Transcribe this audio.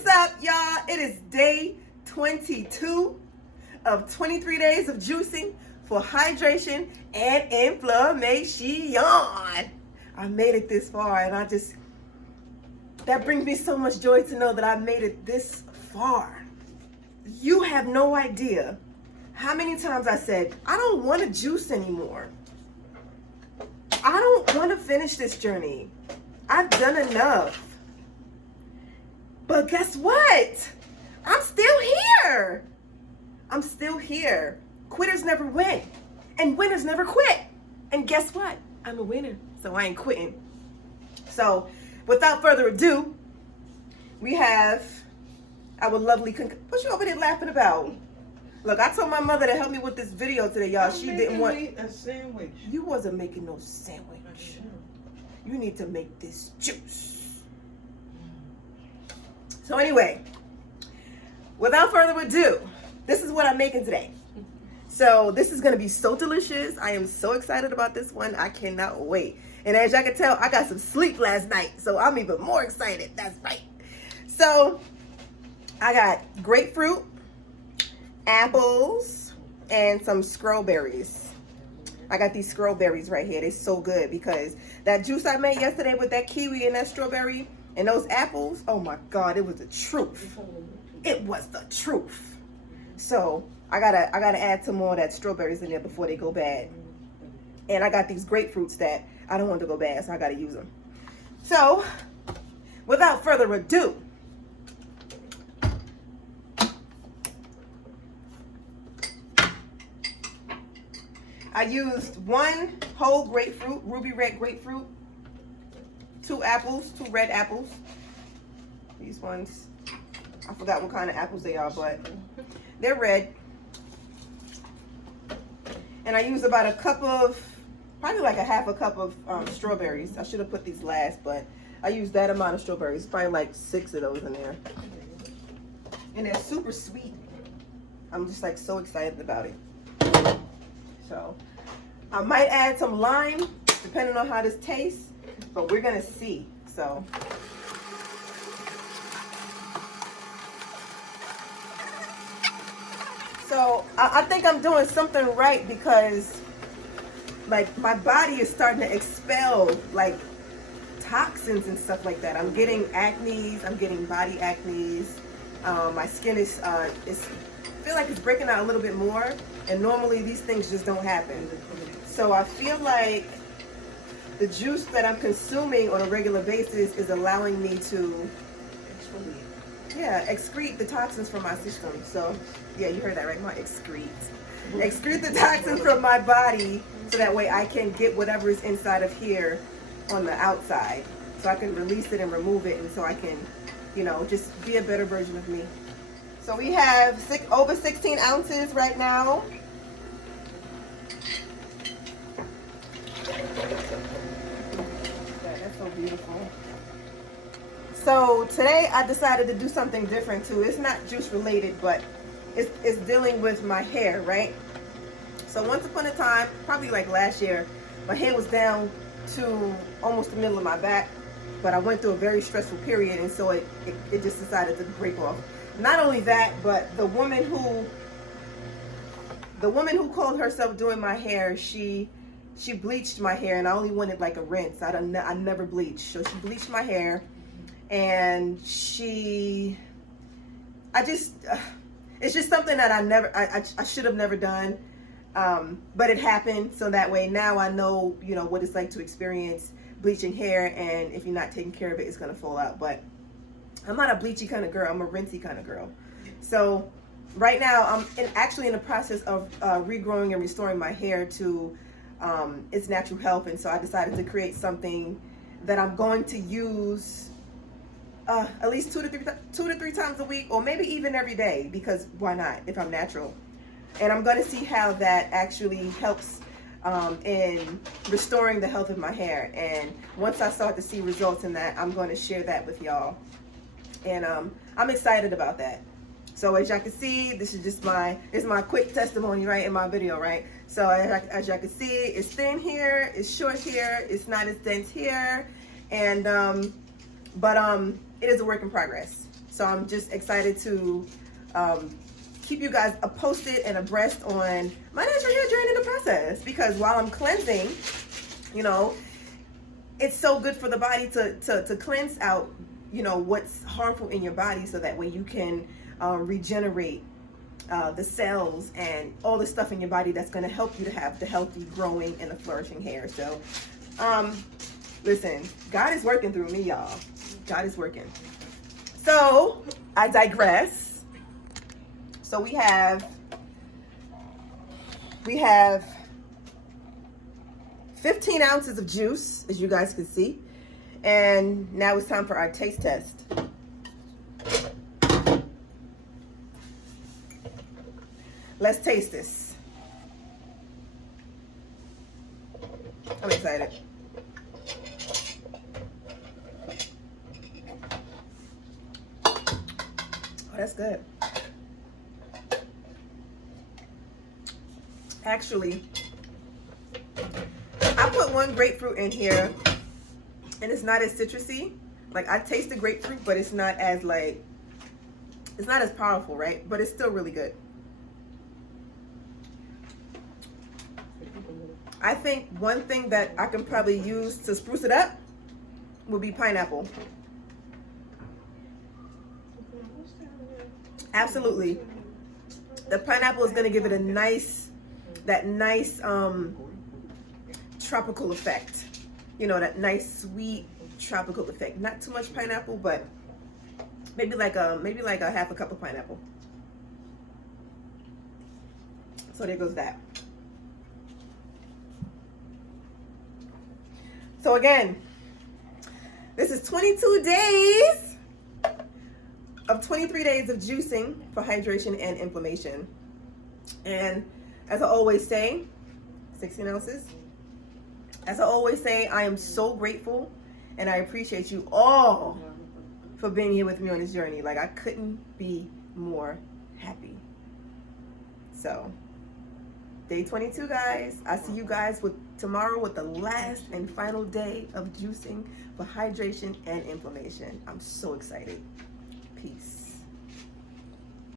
What's up, y'all? It is day 22 of 23 days of juicing for hydration and inflammation. I made it this far, and that brings me so much joy to know that I made it this far. You have no idea how many times I said, I don't want to juice anymore. I don't want to finish this journey. I've done enough. But guess what? I'm still here. I'm still here. Quitters never win, and winners never quit. And guess what? I'm a winner, so I ain't quitting. So, without further ado, we have our lovely what you over there laughing about? Look, I told my mother to help me with this video today, y'all. She didn't want a sandwich. You wasn't making no sandwich. You need to make this juice. So anyway, without further ado, this is what I'm making today. So this is gonna be so delicious. I am so excited about this one. I cannot wait. And as y'all can tell, I got some sleep last night, so I'm even more excited. That's right. So I got grapefruit, apples, and some strawberries. I got these strawberries right here. They're so good because that juice I made yesterday with that kiwi and that strawberry and those apples, oh my God, it was the truth. It was the truth. So I gotta add some more of that strawberries in there before they go bad. And I got these grapefruits that I don't want to go bad, so I gotta use them. So without further ado, I used one whole grapefruit, ruby red grapefruit, 2 apples, 2 red apples. These ones, I forgot what kind of apples they are, but they're red. And I used about a cup of, probably like a half a cup of strawberries. I should have put these last, but I used that amount of strawberries, probably like 6 of those in there. And they're super sweet. I'm just like so excited about it. So I might add some lime, depending on how this tastes, but we're gonna see. So I think I'm doing something right because like my body is starting to expel like toxins and stuff like that. I'm getting acne, I'm getting body acne. My skin is I feel like it's breaking out a little bit more, and normally these things just don't happen. So I feel like the juice that I'm consuming on a regular basis is allowing me to excrete the toxins from my system. So yeah, you heard that right, my excrete the toxins from my body, so that way I can get whatever is inside of here on the outside, so I can release it and remove it, and so I can, you know, just be a better version of me. So we have over 16 ounces right now. That's so beautiful. So today I decided to do something different too. It's not juice related, but it's dealing with my hair, right? So once upon a time, probably like last year, my hair was down to almost the middle of my back, but I went through a very stressful period, and so it just decided to break off. Not only that, but the woman who called herself doing my hair, she bleached my hair, and I only wanted like a rinse. I never bleached, so she bleached my hair, and it's just something that I should have never done, but it happened. So that way now I know, you know, what it's like to experience bleaching hair, and if you're not taking care of it, it's gonna fall out. But I'm not a bleachy kind of girl. I'm a rinsey kind of girl. So right now I'm actually in the process of regrowing and restoring my hair to its natural health, and so I decided to create something that I'm going to use at least 2 to 3 times a week, or maybe even every day, because why not if I'm natural? And I'm going to see how that actually helps in restoring the health of my hair. And once I start to see results in that, I'm going to share that with y'all. And I'm excited about that. So as y'all can see, this is just my quick testimony, right, in my video, right? So as y'all can see, it's thin here, it's short here, it's not as dense here, and but it is a work in progress. So I'm just excited to keep you guys posted and abreast on my natural hair journey in the process, because while I'm cleansing, you know, it's so good for the body to cleanse out, you know, what's harmful in your body, so that way you can regenerate the cells and all the stuff in your body that's going to help you to have the healthy, growing, and the flourishing hair. So listen, God is working through me, y'all. God is working. So I digress. So we have 15 ounces of juice, as you guys can see. And now it's time for our taste test. Let's taste this. I'm excited. Oh, that's good. Actually, I put one grapefruit in here, and it's not as citrusy. Like, I taste the grapefruit, but it's not as it's not as powerful, right? But it's still really good. I think one thing that I can probably use to spruce it up would be pineapple. Absolutely. The pineapple is going to give it a nice tropical effect. You know, that nice sweet tropical effect. Not too much pineapple, but maybe like a half a cup of pineapple. So there goes that. So again, this is 22 days of 23 days of juicing for hydration and inflammation. And as I always say, 16 ounces. As I always say, I am so grateful and I appreciate you all for being here with me on this journey. Like, I couldn't be more happy. So, day 22, guys. I see you guys tomorrow with the last and final day of juicing for hydration and inflammation. I'm so excited. Peace.